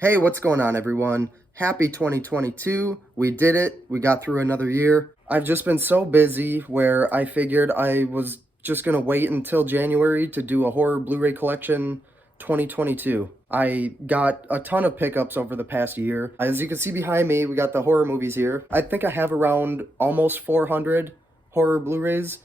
Hey, what's going on, everyone? Happy 2022. We did it. We got through another year. I've just been so busy where I figured I was just going to wait until January to do a horror Blu-ray collection 2022. I got a ton of pickups over the past year. As you can see behind me, we got the horror movies here. I think I have around almost 400 horror Blu-rays.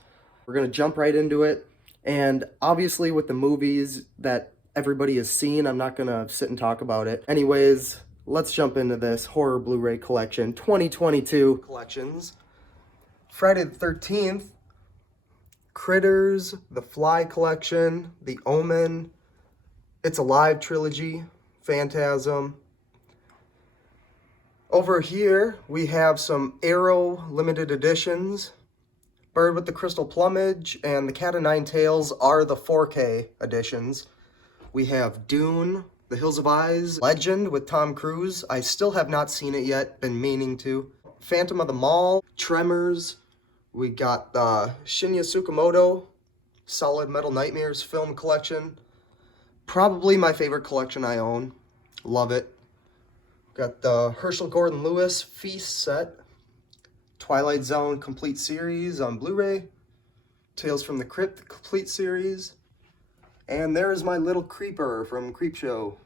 We're going to jump right into it. And obviously with the movies that everybody has seen, I'm not gonna sit and talk about it. Anyways, let's jump into this horror Blu-ray collection 2022 collections. Friday the 13th, Critters, The Fly collection, The Omen, It's Alive trilogy, Phantasm. Over here, we have some Arrow limited editions. Bird with the Crystal Plumage and The Cat o' Nine Tails are the 4K editions. We have Dune, The Hills of Eyes, Legend with Tom Cruise. I still have not seen it yet, been meaning to. Phantom of the Mall, Tremors. We got the Shinya Tsukamoto Solid Metal Nightmares film collection. Probably my favorite collection I own. Love it. Got the Herschel Gordon Lewis Feast set. Twilight Zone Complete Series on Blu-ray. Tales from the Crypt Complete Series. And there's my little Creeper from Creepshow.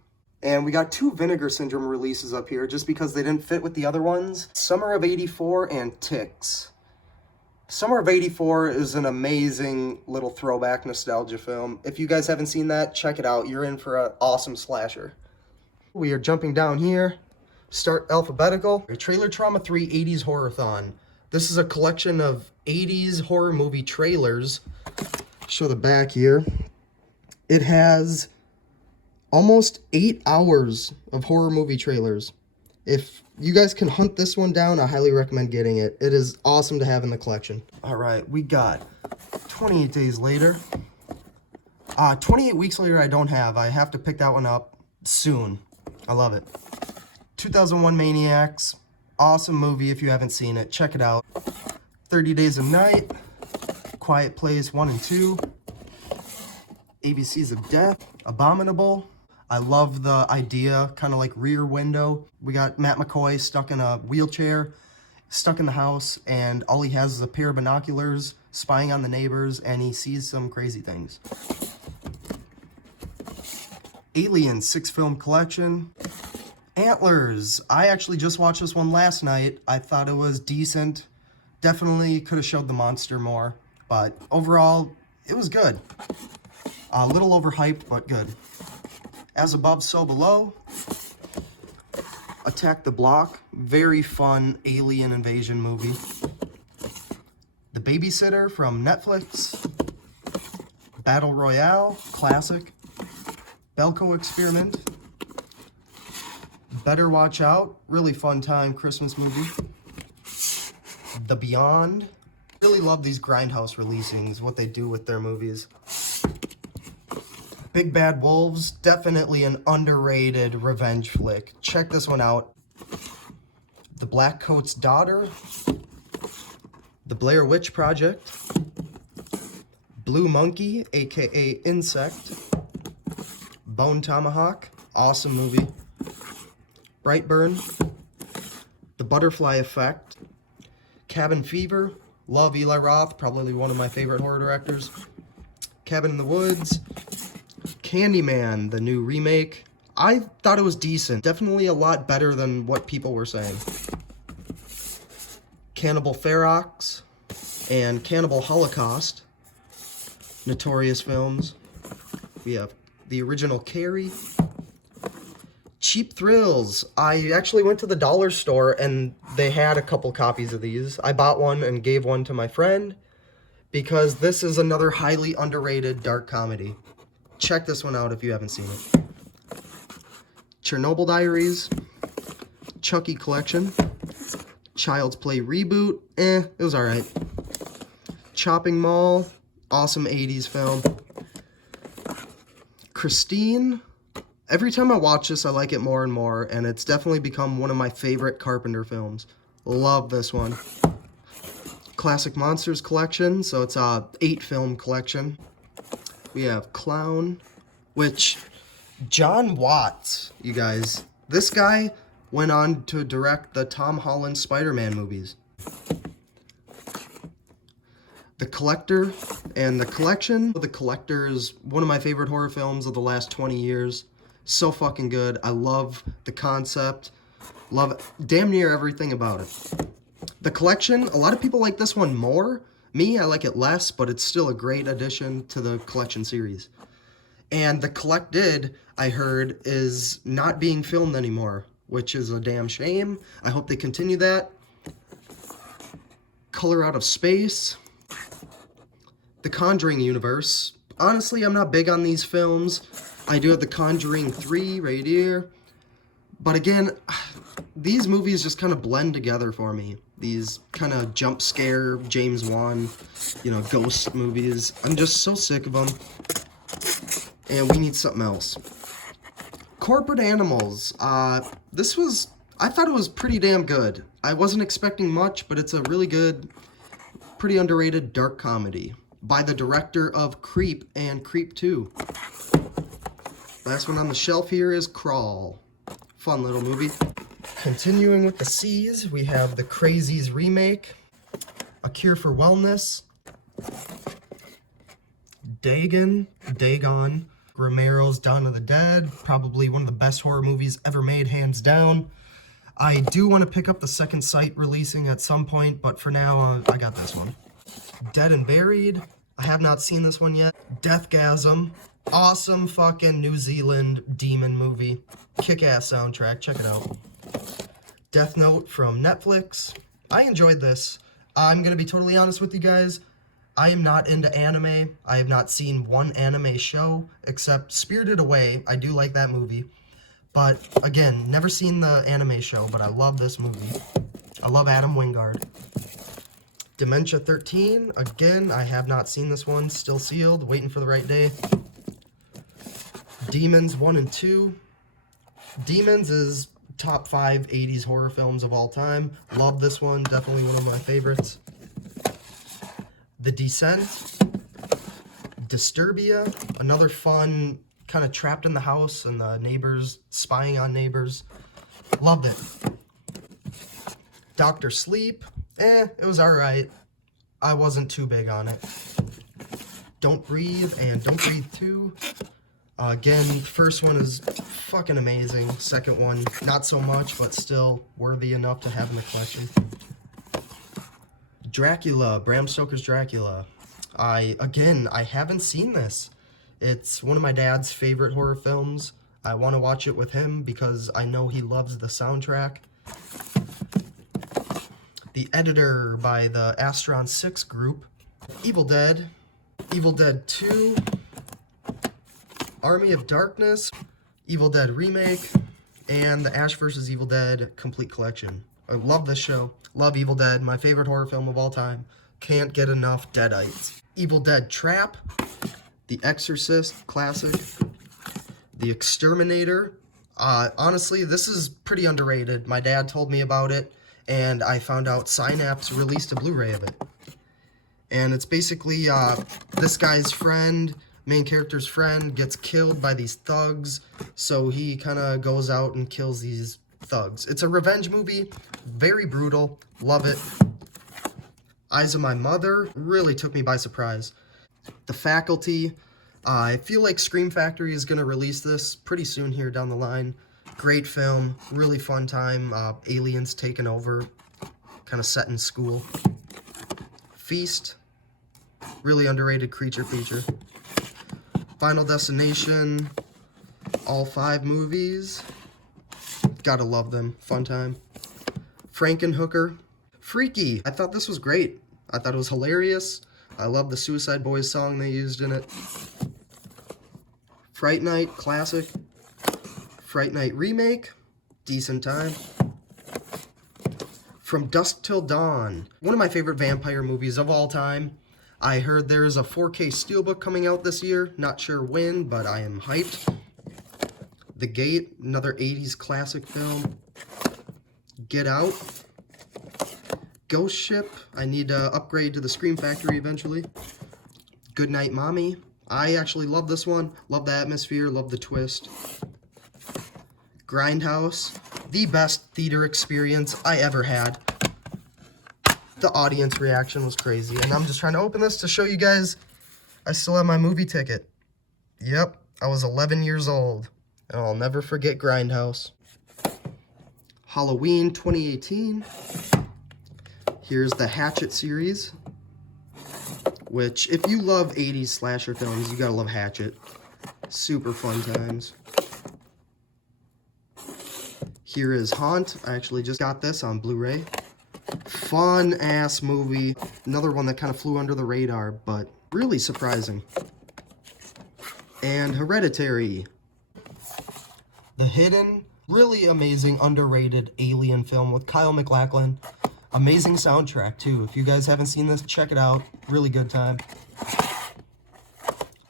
And we got two Vinegar Syndrome releases up here just because they didn't fit with the other ones. Summer of '84 and Ticks. Summer of '84 is an amazing little throwback nostalgia film. If you guys haven't seen that, check it out. You're in for an awesome slasher. We are jumping down here. Start Alphabetical. Trailer Trauma 3 80s Horror-thon. This is a collection of 80s horror movie trailers. Show the back here. It has almost 8 hours of horror movie trailers. If you guys can hunt this one down, I highly recommend getting it. It is awesome to have in the collection. All right, we got 28 Days Later. 28 Weeks Later I don't have. I have to pick that one up soon. I love it. 2001 Maniacs. Awesome movie if you haven't seen it. Check it out. 30 Days of Night. Quiet Place 1 and 2. ABCs of Death. Abominable. I love the idea, kind of like Rear Window. We got Matt McCoy stuck in a wheelchair, stuck in the house, and all he has is a pair of binoculars, spying on the neighbors, and he sees some crazy things. Alien 6-film collection. Antlers. I actually just watched this one last night. I thought it was decent. Definitely could have showed the monster more, but overall, it was good. A little overhyped, but good. As Above, So Below. Attack the Block. Very fun alien invasion movie. The Babysitter from Netflix. Battle Royale. Classic. Belko Experiment. Better Watch Out. Really fun time Christmas movie. The Beyond. Really love these Grindhouse releasings, what they do with their movies. Big Bad Wolves, definitely an underrated revenge flick. Check this one out. The Black Coat's Daughter. The Blair Witch Project. Blue Monkey, aka Insect. Bone Tomahawk, awesome movie. Brightburn. The Butterfly Effect. Cabin Fever, love Eli Roth, probably one of my favorite horror directors. Cabin in the Woods. Candyman, the new remake. I thought it was decent. Definitely a lot better than what people were saying. Cannibal Ferox and Cannibal Holocaust. Notorious films. We have the original Carrie. Cheap Thrills. I actually went to the dollar store and they had a couple copies of these. I bought one and gave one to my friend because this is another highly underrated dark comedy. Check this one out if you haven't seen it. Chernobyl Diaries. Chucky Collection. Child's Play reboot. It was alright. Chopping Mall. Awesome 80s film. Christine. Every time I watch this, I like it more and more, and it's definitely become one of my favorite Carpenter films. Love this one. Classic Monsters Collection, so it's a 8-film collection. We have Clown, which John Watts, you guys, This guy went on to direct the Tom Holland Spider-Man movies. The Collector and The Collection. The Collector is one of my favorite horror films of the last 20 years. So fucking good. I love the concept. Love damn near everything about it. The Collection, a lot of people like this one more. Me, I like it less, but it's still a great addition to the Collection series. And The Collected, I heard, is not being filmed anymore, which is a damn shame. I hope they continue that. Color Out of Space. The Conjuring universe. Honestly, I'm not big on these films. I do have The Conjuring 3 right here. But again, these movies just kind of blend together for me. These kind of jump scare, James Wan, ghost movies. I'm just so sick of them. And we need something else. Corporate Animals. I thought it was pretty damn good. I wasn't expecting much, but it's a really good, pretty underrated dark comedy by the director of Creep and Creep 2. Last one on the shelf here is Crawl. Fun little movie. Continuing with the C's, we have The Crazies remake, A Cure for Wellness, Dagon, Romero's Dawn of the Dead, probably one of the best horror movies ever made, hands down. I do want to pick up the Second Sight releasing at some point, but for now, I got this one. Dead and Buried, I have not seen this one yet. Deathgasm, awesome fucking New Zealand demon movie. Kick-ass soundtrack, check it out. Death Note from Netflix. I enjoyed this. I'm going to be totally honest with you guys. I am not into anime. I have not seen one anime show except Spirited Away. I do like that movie. But again, never seen the anime show, but I love this movie. I love Adam Wingard. Dementia 13. Again, I have not seen this one. Still sealed. Waiting for the right day. Demons 1 and 2. Demons is top 5 80s horror films of all time. Love this one. Definitely one of my favorites. The Descent. Disturbia. Another fun, kind of trapped in the house and the neighbors spying on neighbors. Loved it. Dr. Sleep. It was alright. I wasn't too big on it. Don't Breathe and Don't Breathe 2. Again, the first one is fucking amazing. Second one, not so much, but still worthy enough to have in the collection. Dracula, Bram Stoker's Dracula. I haven't seen this. It's one of my dad's favorite horror films. I want to watch it with him because I know he loves the soundtrack. The Editor by the Astron 6 group. Evil Dead 2. Army of Darkness, Evil Dead Remake, and the Ash vs. Evil Dead Complete Collection. I love this show. Love Evil Dead, my favorite horror film of all time. Can't get enough Deadites. Evil Dead Trap, The Exorcist Classic, The Exterminator. Honestly, this is pretty underrated. My dad told me about it, and I found out Synapse released a Blu-ray of it. And it's basically this guy's friend, main character's friend, gets killed by these thugs, so he kind of goes out and kills these thugs. It's a revenge movie, very brutal, love it. Eyes of My Mother really took me by surprise. The Faculty, I feel like Scream Factory is going to release this pretty soon here down the line. Great film, really fun time, aliens taking over, kind of set in school. Feast, really underrated creature feature. Final Destination, all 5 movies. Gotta love them. Fun time. Frankenhooker. Freaky. I thought this was great. I thought it was hilarious. I love the Suicide Boys song they used in it. Fright Night, classic. Fright Night remake, decent time. From Dusk Till Dawn, one of my favorite vampire movies of all time. I heard there's a 4K steelbook coming out this year. Not sure when, but I am hyped. The Gate, another 80s classic film. Get Out. Ghost Ship, I need to upgrade to the Scream Factory eventually. Goodnight Mommy, I actually love this one. Love the atmosphere, love the twist. Grindhouse, the best theater experience I ever had. The audience reaction was crazy. And I'm just trying to open this to show you guys I still have my movie ticket. Yep, I was 11 years old. And I'll never forget Grindhouse. Halloween 2018. Here's the Hatchet series, which if you love 80s slasher films, you gotta love Hatchet. Super fun times. Here is Haunt. I actually just got this on Blu-ray. Fun ass movie. Another one that kind of flew under the radar, but really surprising. And Hereditary. The Hidden. Really amazing, underrated alien film with Kyle MacLachlan. Amazing soundtrack, too. If you guys haven't seen this, check it out. Really good time.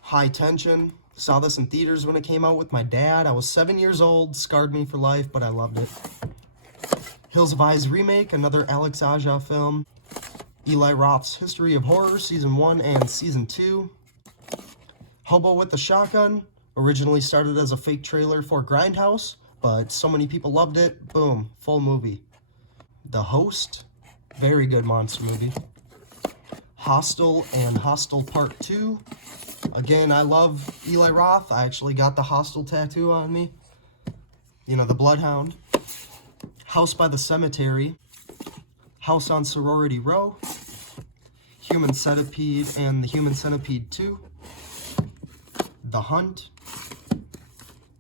High Tension. Saw this in theaters when it came out with my dad. I was 7 years old. Scarred me for life, but I loved it. Hills Have Eyes remake, another Alex Aja film. Eli Roth's History of Horror, Season 1 and Season 2. Hobo with the Shotgun. Originally started as a fake trailer for Grindhouse, but so many people loved it. Boom, full movie. The Host. Very good monster movie. Hostel and Hostel Part 2. Again, I love Eli Roth. I actually got the Hostel tattoo on me. You know, the Bloodhound. House by the Cemetery. House on Sorority Row. Human Centipede and the Human Centipede 2. The Hunt.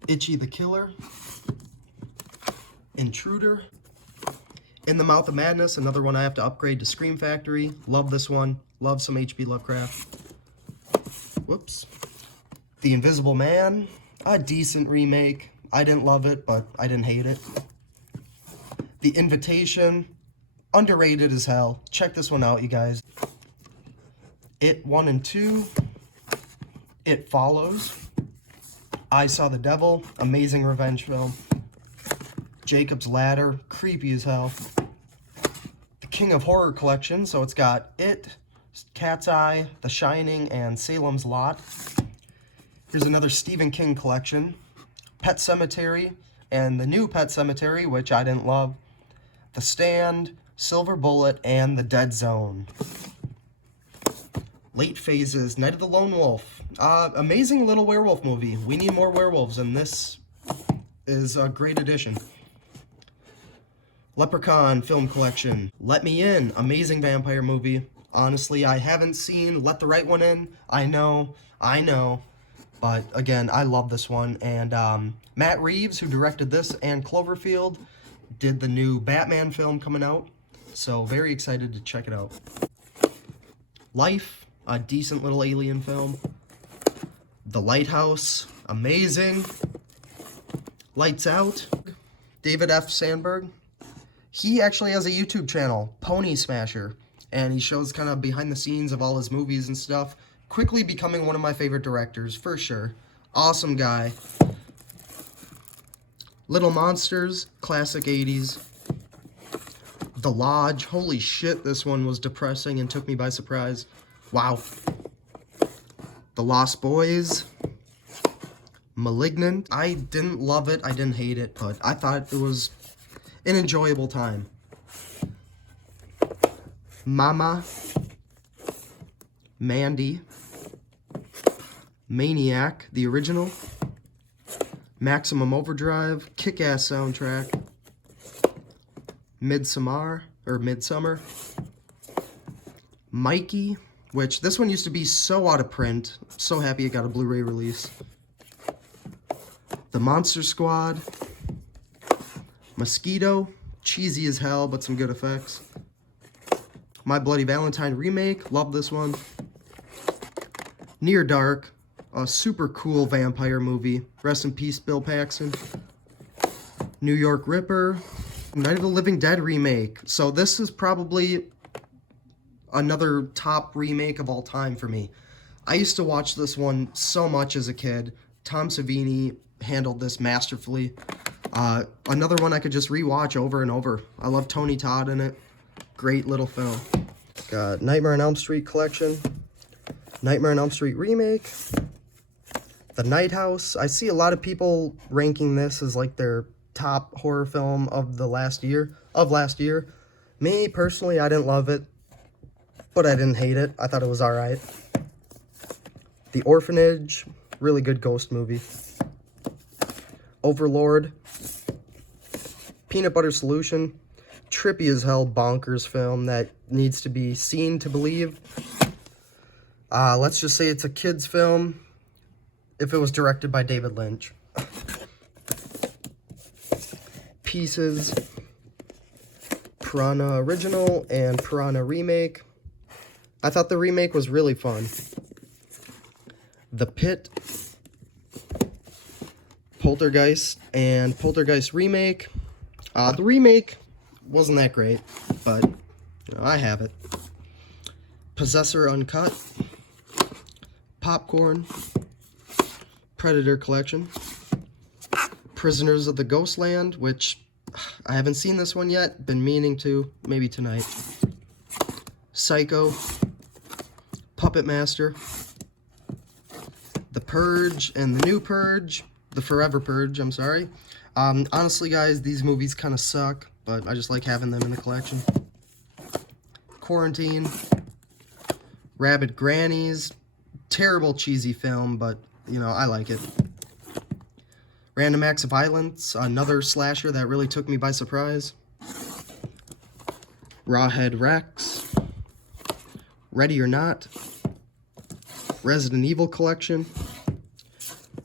Itchy the Killer. Intruder. In the Mouth of Madness, another one I have to upgrade to Scream Factory. Love this one. Love some H.P. Lovecraft. Whoops. The Invisible Man. A decent remake. I didn't love it, but I didn't hate it. The Invitation. Underrated as hell. Check this one out, you guys. It 1 and 2. It Follows. I Saw the Devil. Amazing revenge film. Jacob's Ladder. Creepy as hell. The King of Horror collection. So it's got It, Cat's Eye, The Shining, and Salem's Lot. Here's another Stephen King collection. Pet Sematary and the new Pet Sematary, which I didn't love. The Stand, Silver Bullet, and The Dead Zone. Late Phases, Night of the Lone Wolf. Amazing little werewolf movie. We need more werewolves, and this is a great addition. Leprechaun film collection. Let Me In, amazing vampire movie. Honestly, I haven't seen Let the Right One In. I know. But again, I love this one. And Matt Reeves, who directed this, and Cloverfield, did the new Batman film coming out. So very excited to check it out. Life, a decent little alien film. The Lighthouse, amazing. Lights Out, David F. Sandberg. He actually has a YouTube channel, Pony Smasher, and he shows kind of behind the scenes of all his movies and stuff. Quickly becoming one of my favorite directors, for sure. Awesome guy. Little Monsters, classic 80s. The Lodge, holy shit, this one was depressing and took me by surprise. Wow. The Lost Boys. Malignant. I didn't love it, I didn't hate it, but I thought it was an enjoyable time. Mama. Mandy. Maniac, the original. Maximum Overdrive, kick-ass soundtrack. Midsummer. Mikey, which this one used to be so out of print. So happy it got a Blu-ray release. The Monster Squad. Mosquito, cheesy as hell, but some good effects. My Bloody Valentine remake, love this one. Near Dark, a super cool vampire movie. Rest in peace, Bill Paxton. New York Ripper. Night of the Living Dead remake. So this is probably another top remake of all time for me. I used to watch this one so much as a kid. Tom Savini handled this masterfully. Another one I could just rewatch over and over. I love Tony Todd in it. Great little film. Got Nightmare on Elm Street collection. Nightmare on Elm Street remake. The Night House. I see a lot of people ranking this as like their top horror film of the last year. Me, personally, I didn't love it, but I didn't hate it. I thought it was alright. The Orphanage, really good ghost movie. Overlord, Peanut Butter Solution, trippy as hell bonkers film that needs to be seen to believe. Let's just say it's a kid's film if it was directed by David Lynch. Pieces, Piranha Original and Piranha Remake. I thought the remake was really fun. The Pit, Poltergeist, and Poltergeist Remake. The remake wasn't that great, but you know, I have it. Possessor Uncut, Popcorn, Predator Collection, Prisoners of the Ghostland, which I haven't seen this one yet, been meaning to, maybe tonight. Psycho, Puppet Master, The Purge and the New Purge, the Forever Purge, I'm sorry. Honestly, guys, these movies kind of suck, but I just like having them in the collection. Quarantine, Rabid Grannies, terrible cheesy film, but, you know, I like it. Random Acts of Violence, another slasher that really took me by surprise. Rawhead Rex, Ready or Not, Resident Evil Collection,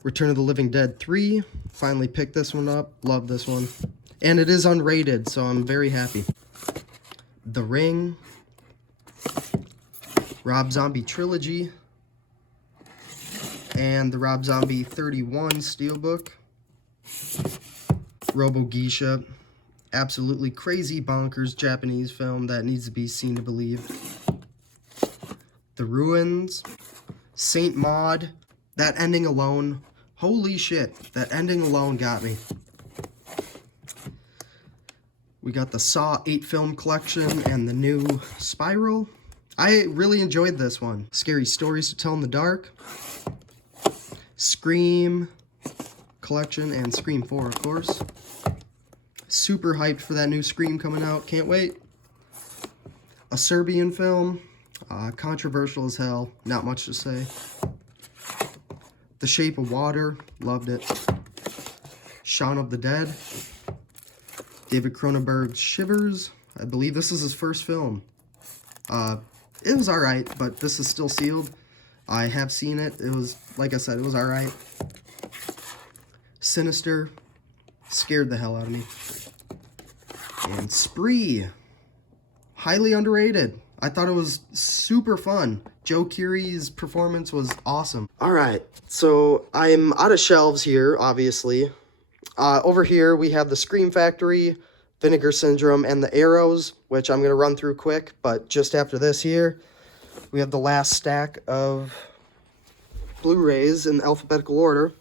Return of the Living Dead 3, finally picked this one up, love this one. And it is unrated, so I'm very happy. The Ring, Rob Zombie Trilogy, and the Rob Zombie 31 Steelbook. Robo Geisha, absolutely crazy bonkers Japanese film that needs to be seen to believe. The Ruins, Saint Maud, that ending alone, holy shit, that ending alone got me. We got the Saw 8 film collection and the new Spiral. I really enjoyed this one. Scary Stories to Tell in the Dark, Scream collection, and Scream 4, of course. Super hyped for that new Scream coming out. Can't wait. A Serbian film. Controversial as hell. Not much to say. The Shape of Water. Loved it. Shaun of the Dead. David Cronenberg's Shivers. I believe this is his first film. It was alright, but this is still sealed. I have seen it. It was, like I said, it was alright. Sinister, scared the hell out of me. And Spree, highly underrated. I thought it was super fun. Joe Keery's performance was awesome. Alright, so I'm out of shelves here, obviously. Over here we have the Scream Factory, Vinegar Syndrome, and the Arrows, which I'm going to run through quick, but just after this here, we have the last stack of Blu-rays in alphabetical order.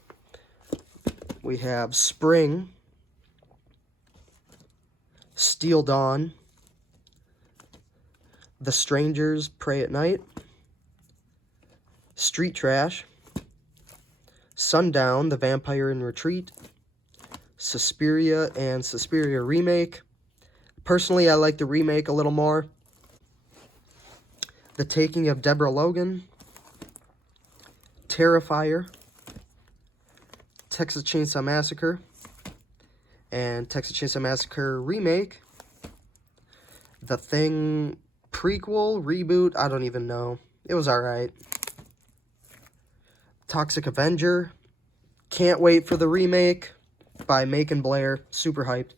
We have Spring, Steel Dawn, The Strangers Pray at Night, Street Trash, Sundown, The Vampire in Retreat, Suspiria and Suspiria Remake. Personally, I like the remake a little more. The Taking of Deborah Logan, Terrifier, Texas Chainsaw Massacre, and Texas Chainsaw Massacre Remake. The Thing prequel, reboot, I don't even know. It was alright. Toxic Avenger. Can't wait for the remake by Macon Blair. Super hyped.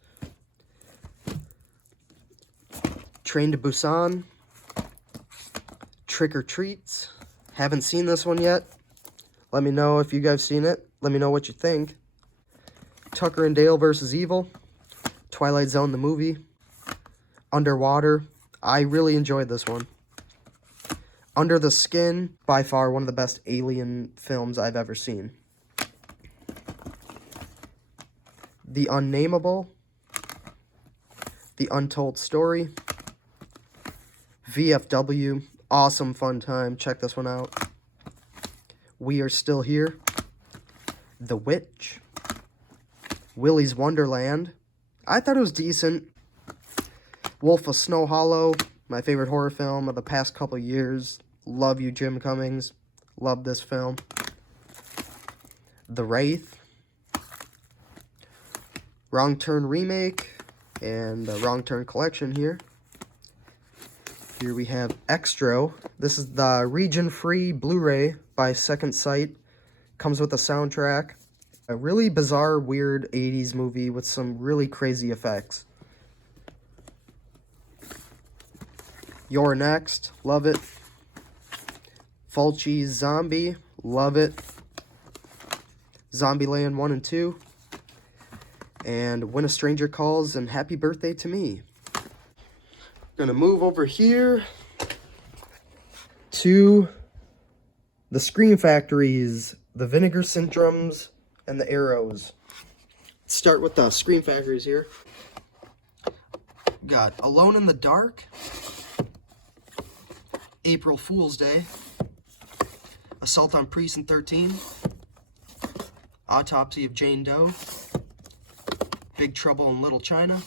Train to Busan. Trick or Treats. Haven't seen this one yet. Let me know if you guys seen it. Let me know what you think. Tucker and Dale vs. Evil. Twilight Zone the movie. Underwater. I really enjoyed this one. Under the Skin. By far one of the best alien films I've ever seen. The Unnameable. The Untold Story. VFW. Awesome fun time. Check this one out. We Are Still Here. The Witch. Willy's Wonderland. I thought it was decent. Wolf of Snow Hollow, my favorite horror film of the past couple years. Love you, Jim Cummings. Love this film. The Wraith. Wrong Turn Remake. And the Wrong Turn Collection here. Here we have Extra. This is the region-free Blu-ray by Second Sight. Comes with a soundtrack. A really bizarre, weird 80s movie with some really crazy effects. You're Next. Love it. Fulci's Zombie. Love it. Zombieland 1 and 2. And When a Stranger Calls and Happy Birthday to Me. Gonna move over here to the Scream Factories, the Vinegar Syndromes, and the Arrows. Let's start with the Scream Factories here. Got Alone in the Dark, April Fool's Day, Assault on Precinct 13, Autopsy of Jane Doe, Big Trouble in Little China,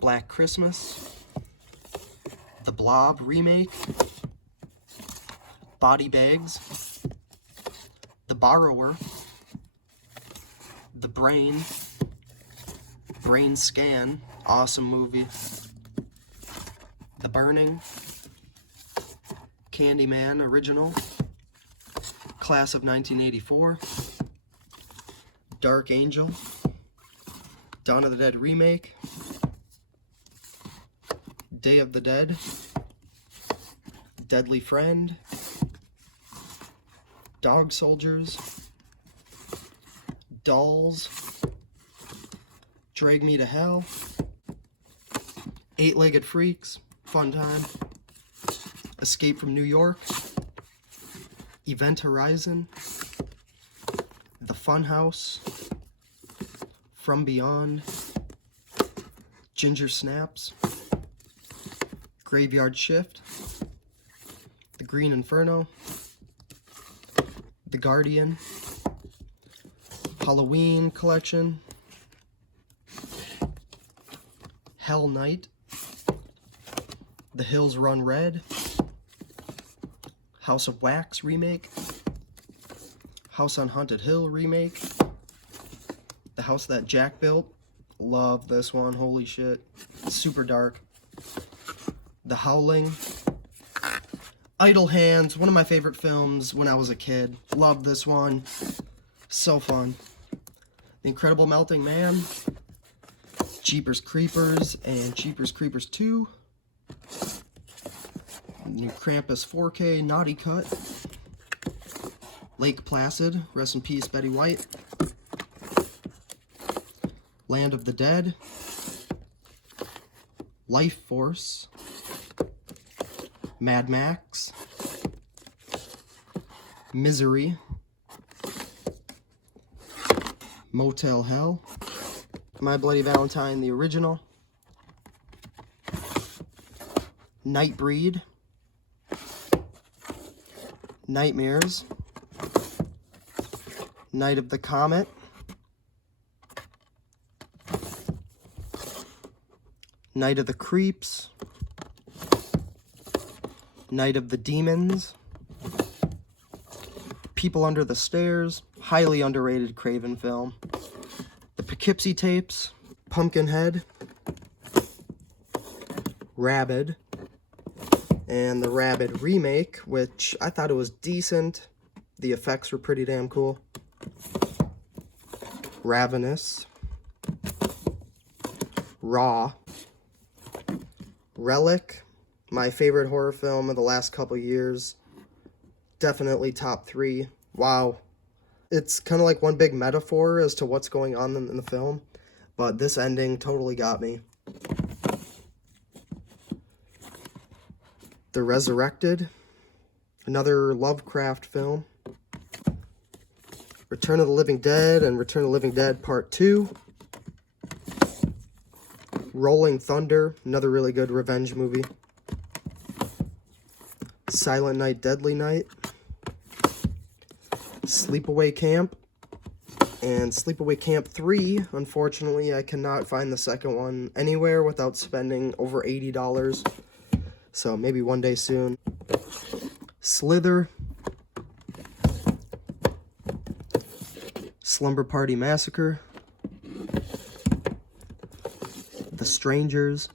Black Christmas, The Blob Remake, Body Bags, The Borrower, The Brain, Brain Scan, awesome movie, The Burning, Candyman Original, Class of 1984, Dark Angel, Dawn of the Dead Remake, Day of the Dead, Deadly Friend, Dog Soldiers, Dolls, Drag Me to Hell, Eight-Legged Freaks, fun time, Escape from New York, Event Horizon, The Funhouse, From Beyond, Ginger Snaps, Graveyard Shift, The Green Inferno, The Guardian, Halloween Collection, Hell Night, The Hills Run Red, House of Wax Remake, House on Haunted Hill Remake, The House That Jack Built, love this one, holy shit, super dark, The Howling, Idle Hands, one of my favorite films when I was a kid, love this one, so fun, The Incredible Melting Man, Jeepers Creepers and Jeepers Creepers 2, New Krampus 4K Naughty Cut, Lake Placid, rest in peace Betty White, Land of the Dead, Life Force, Mad Max, Misery, Motel Hell, My Bloody Valentine, the original, Nightbreed, Nightmares, Night of the Comet, Night of the Creeps, Night of the Demons, People Under the Stairs, highly underrated Craven film, The Poughkeepsie Tapes, Pumpkinhead, Rabid, and the Rabid remake, which I thought it was decent. The effects were pretty damn cool. Ravenous, Raw, Relic, my favorite horror film of the last couple years. Definitely top 3. Wow. It's kind of like one big metaphor as to what's going on in the film, but this ending totally got me. The Resurrected, another Lovecraft film. Return of the Living Dead and Return of the Living Dead Part 2. Rolling Thunder, another really good revenge movie. Silent Night, Deadly Night. Sleepaway Camp. And Sleepaway Camp 3, unfortunately, I cannot find the second one anywhere without spending over $80. So maybe one day soon. Slither. Slumber Party Massacre. The Strangers.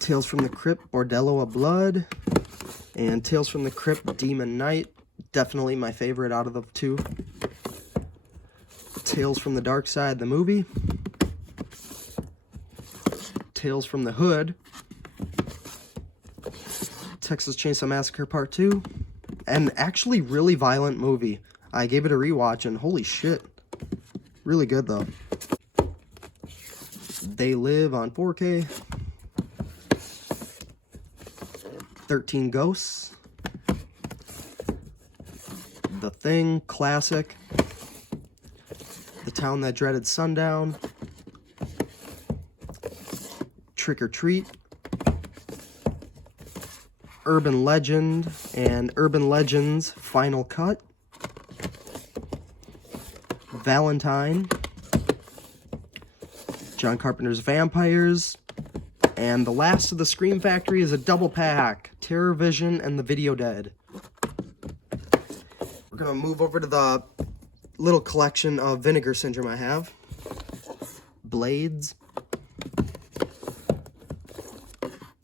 Tales from the Crypt, Bordello of Blood. And Tales from the Crypt, Demon Knight. Definitely my favorite out of the two. Tales from the Dark Side, the movie. Tales from the Hood. Texas Chainsaw Massacre Part 2. An actually really violent movie. I gave it a rewatch and holy shit. Really good though. They Live on 4K. 13 Ghosts. The Thing, classic. The Town That Dreaded Sundown. Trick or Treat. Urban Legend and Urban Legends Final Cut. Valentine. John Carpenter's Vampires. And the last of the Scream Factory is a double pack. Terror Vision and The Video Dead. We're going to move over to the little collection of Vinegar Syndrome I have. Blades.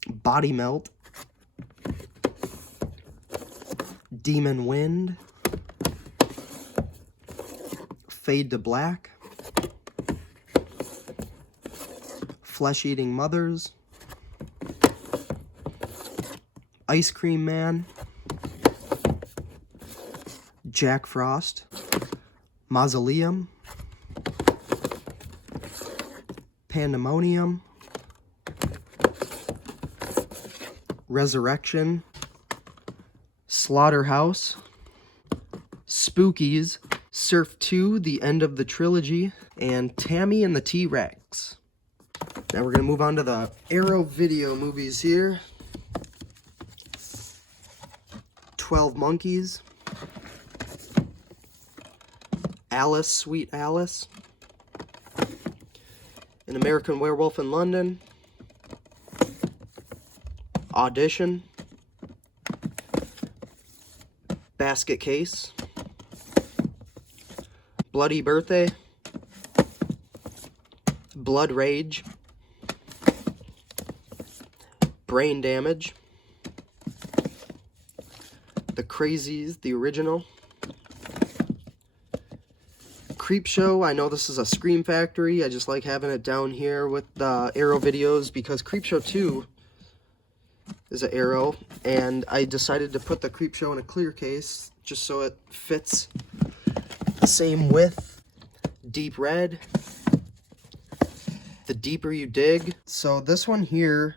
Body Melt. Demon Wind. Fade to Black. Flesh-Eating Mothers. Ice Cream Man. Jack Frost. Mausoleum. Pandemonium. Resurrection. Slaughterhouse. Spookies. Surf 2, the end of the trilogy. And Tammy and the T-Rex. Now we're going to move on to the Arrow video movies here. 12 Monkeys. Alice, Sweet Alice. An American Werewolf in London. Audition. Basket Case. Bloody Birthday. Blood Rage. Brain Damage. The Crazies, the original. Creepshow, I know this is a Scream Factory. I just like having it down here with the Arrow videos because Creepshow 2 is an Arrow, and I decided to put the Creepshow in a clear case just so it fits the same width. Deep Red. The Deeper You Dig. So this one here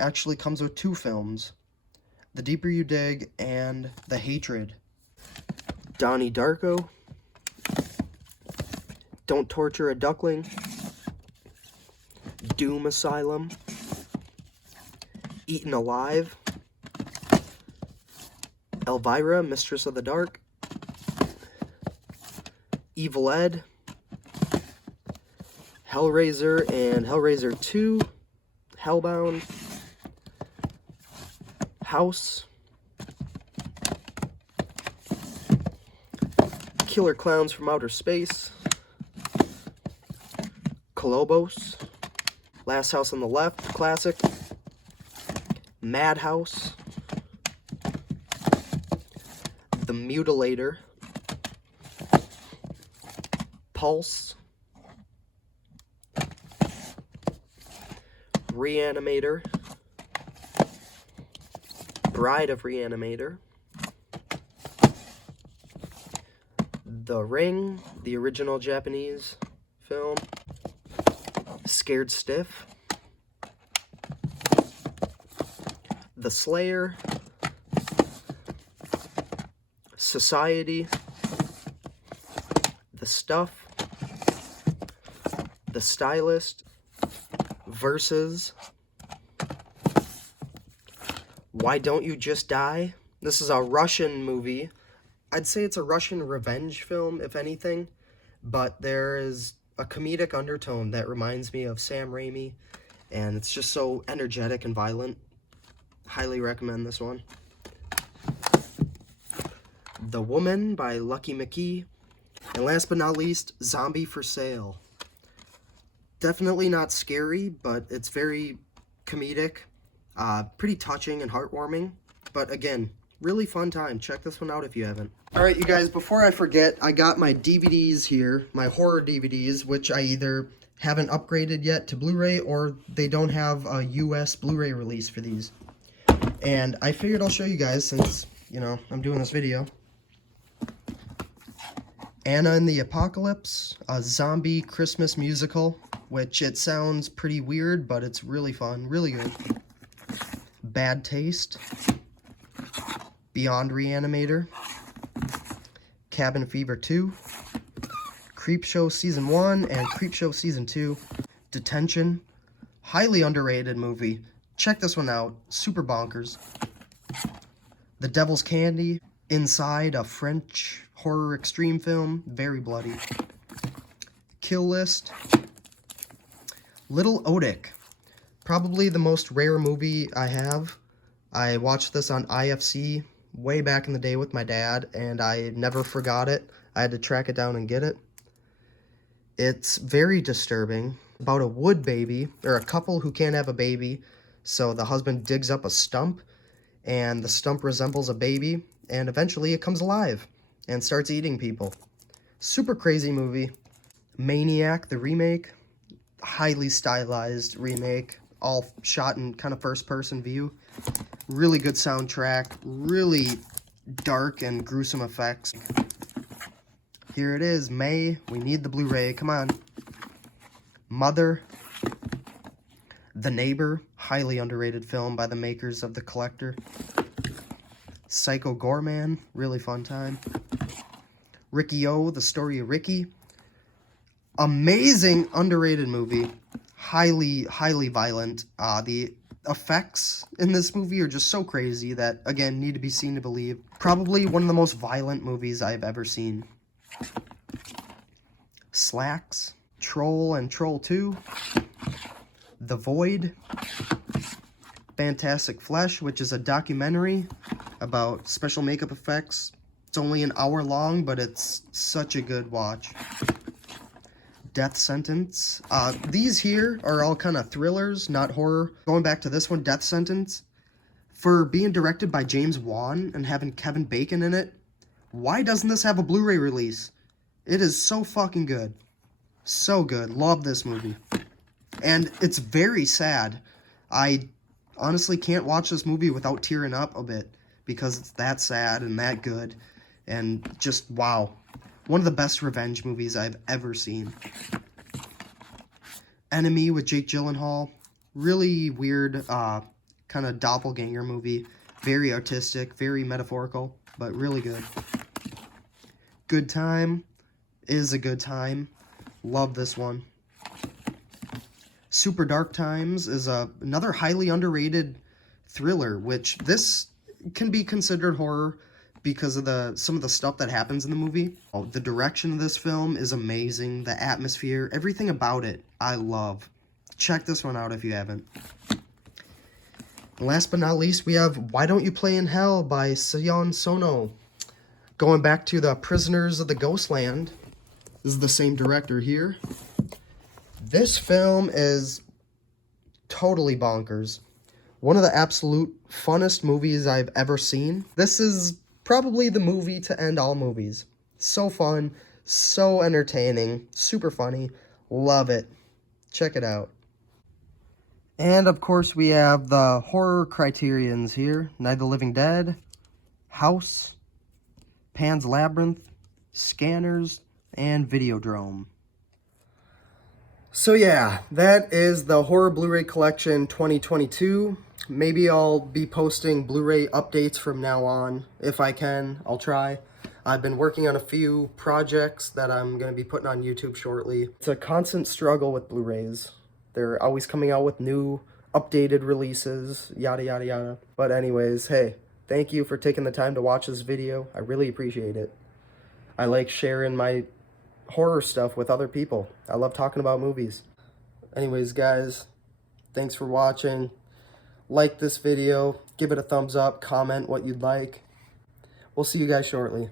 actually comes with two films. The Deeper You Dig and The Hatred. Donnie Darko. Don't Torture a Duckling. Doom Asylum. Eaten Alive. Elvira, Mistress of the Dark. Evil Ed. Hellraiser and Hellraiser 2. Hellbound. House. Killer Clowns from Outer Space. Colobos. Last House on the Left, classic. Madhouse. The Mutilator. Pulse. Reanimator. Bride of Reanimator. The Ring, the original Japanese film. Scared Stiff. The Slayer. Society. The Stuff. The Stylist. Versus. Why Don't You Just Die? This is a Russian movie. I'd say it's a Russian revenge film, if anything, but there is a comedic undertone that reminds me of Sam Raimi, and it's just so energetic and violent. Highly recommend this one. The Woman by Lucky McKee. And last but not least, Zombie for Sale. Definitely not scary, but it's very comedic, pretty touching and heartwarming. But again, really fun time. Check this one out if you haven't. Alright, you guys, before I forget, I got my DVDs here, my horror DVDs, which I either haven't upgraded yet to Blu-ray or they don't have a US Blu-ray release for these. And I figured I'll show you guys since, you know, I'm doing this video. Anna and the Apocalypse, a zombie Christmas musical, which it sounds pretty weird, but it's really fun, really good. Bad Taste, Beyond Reanimator, Cabin Fever 2, Creepshow Season 1 and Creepshow Season 2, Detention, highly underrated movie. Check this one out, super bonkers. The Devil's Candy, Inside, a French horror extreme film, very bloody. Kill List, Little Odick, probably the most rare movie I have. I watched this on IFC way back in the day with my dad, and I never forgot it. I had to track it down and get it. It's very disturbing, about a wood baby, or a couple who can't have a baby, so the husband digs up a stump, and the stump resembles a baby, and eventually it comes alive and starts eating people. Super crazy movie. Maniac, the remake, highly stylized remake, all shot in kind of first-person view. Really good soundtrack, really dark and gruesome effects. Here it is, May. We need the Blu-ray, come on. Mother, The Neighbor, highly underrated film by the makers of The Collector. Psycho Gorman, really fun time. Ricky-O, The Story of Ricky. Amazing, underrated movie. Highly, highly violent. The effects in this movie are just so crazy that, again, need to be seen to believe. Probably one of the most violent movies I've ever seen. Slacks, Troll and Troll 2. The Void. Fantastic Flesh, which is a documentary about special makeup effects. It's only an hour long, but it's such a good watch. Death Sentence. These here are all kind of thrillers, not horror. Going back to this one, Death Sentence. For being directed by James Wan and having Kevin Bacon in it, why doesn't this have a Blu-ray release? It is so fucking good. So good. Love this movie. And it's very sad. I honestly can't watch this movie without tearing up a bit because it's that sad and that good. And just, wow. One of the best revenge movies I've ever seen. Enemy with Jake Gyllenhaal. Really weird, kind of doppelganger movie. Very artistic, very metaphorical, but really good. Good Time is a good time. Love this one. Super Dark Times is another highly underrated thriller, which this can be considered horror because of some of the stuff that happens in the movie. Oh, the direction of this film is amazing. The atmosphere, everything about it, I love. Check this one out if you haven't. And last but not least, we have Why Don't You Play in Hell by Sion Sono. Going back to the Prisoners of the Ghostland. This is the same director here. This film is totally bonkers. One of the absolute funnest movies I've ever seen. This is probably the movie to end all movies. So fun, so entertaining, super funny. Love it. Check it out. And of course we have the horror criterions here. Night of the Living Dead, House, Pan's Labyrinth, Scanners, and Videodrome. So yeah, that is the Horror Blu-ray Collection 2022. Maybe I'll be posting Blu-ray updates from now on. If I can, I'll try. I've been working on a few projects that I'm going to be putting on YouTube shortly. It's a constant struggle with Blu-rays. They're always coming out with new, updated releases, yada yada yada. But anyways, hey, Thank you for taking the time to watch this video. I really appreciate it. I like sharing my horror stuff with other people. I love talking about movies. Anyways, guys, thanks for watching. Like this video, give it a thumbs up, comment what you'd like. We'll see you guys shortly.